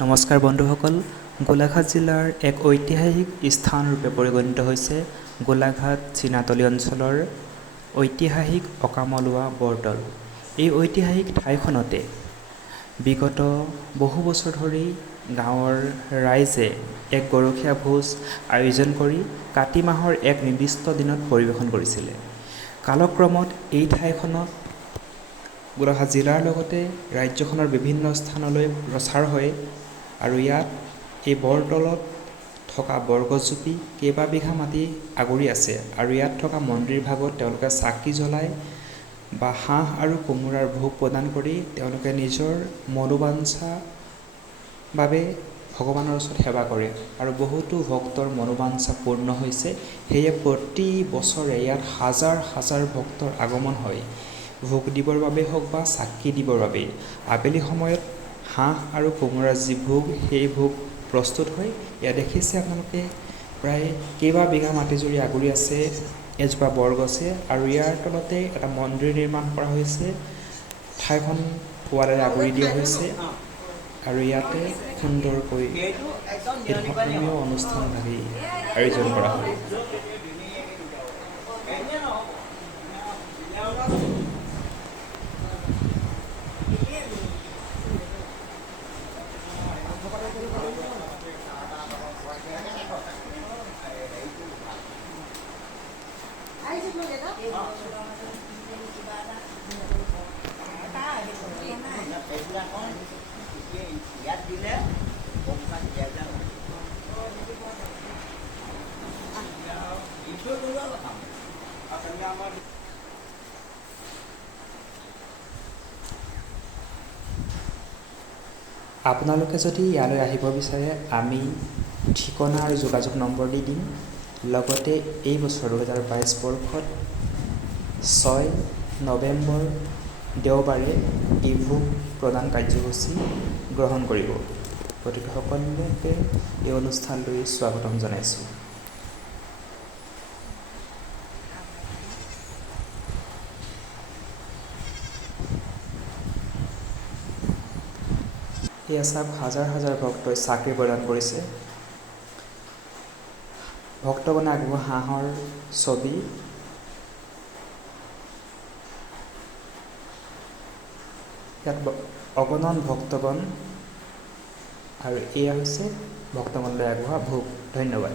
নমস্কাৰ বন্ধুসকল, গোলাঘাট জিলাৰ এক ঐতিহাসিক স্থানৰূপে পৰিগণিত হৈছে গোলাঘাট চীনাতলী অঞ্চলৰ ঐতিহাসিক অকামলুৱা বৰদৌল। এই ঐতিহাসিক ঠাইখনতে বিগত বহু বছৰ ধৰি গাঁৱৰ ৰাইজে এক গৰখীয়া ভোজ আয়োজন কৰি কাতি মাহৰ এক নিৰ্দিষ্ট দিনত পৰিৱেশন কৰিছিলে। কালক্ৰমত এই ঠাইখনত গোলাঘাট জিলাৰ লগতে ৰাজ্যখনৰ বিভিন্ন স্থানলৈ প্ৰচাৰ হয় আৰু ইয়াত এই বৰদৌলত থকা বৰগছজোপি কেইবা বিঘা মাটি আগুৰি আছে আৰু ইয়াত থকা মন্দিৰ ভাগত তেওঁলোকে চাকি জ্বলাই বা হাঁহ আৰু কোমোৰাৰ ভোগ প্ৰদান কৰি তেওঁলোকে নিজৰ মনোবাঞ্ছা বাবে ভগৱানৰ ওচৰত সেৱা কৰে আৰু বহুতো ভক্তৰ মনোবাঞ্ছা পূৰ্ণ হৈছে। সেয়ে প্ৰতি বছৰে ইয়াত হাজাৰ হাজাৰ ভক্তৰ আগমন হয়। ভোগ দিবৰ বাবে হওক বা চাকি দিবৰ বাবে আবেলি সময়ত হাঁহ আৰু কোমোৰাৰ যি ভোগ, সেই ভোগ প্ৰস্তুত হয়। ইয়াত দেখিছে আপোনালোকে প্ৰায় কেইবা বিঘা মাটি জুৰি আগুৰি আছে এজোপা বৰগছে আৰু ইয়াৰ তলতে এটা মন্দিৰ নিৰ্মাণ কৰা হৈছে। ঠাইখন ৱালেৰে আগুৰি দিয়া হৈছে আৰু ইয়াতে সুন্দৰকৈ এই ধৰ্মীয় অনুষ্ঠানভাৱে আয়োজন কৰা হয়। আপোনালোকে যদি ইয়ালৈ আহিব বিচাৰে আমি ঠিকনা আৰু যোগাযোগ নম্বৰ দি দিম। লগতে এই বছৰ 2022 বৰ্ষত 6 নৱেম্বৰ দেওবাৰে এই ভোগ প্ৰদান কাৰ্যসূচী গ্ৰহণ কৰিব। গতিকে সকলোকে এই অনুষ্ঠানলৈ স্বাগতম জনাইছোঁ। এয়া চাওক, হাজাৰ হাজাৰ ভক্তই চাকি প্ৰদান কৰিছে। ভক্তগণে আগবঢ়োৱা হাঁহৰ ছবি। ইয়াত অগণন ভক্তগণ আৰু এয়া হৈছে ভক্তগণলৈ আগবঢ়োৱা ভোগ। ধন্যবাদ।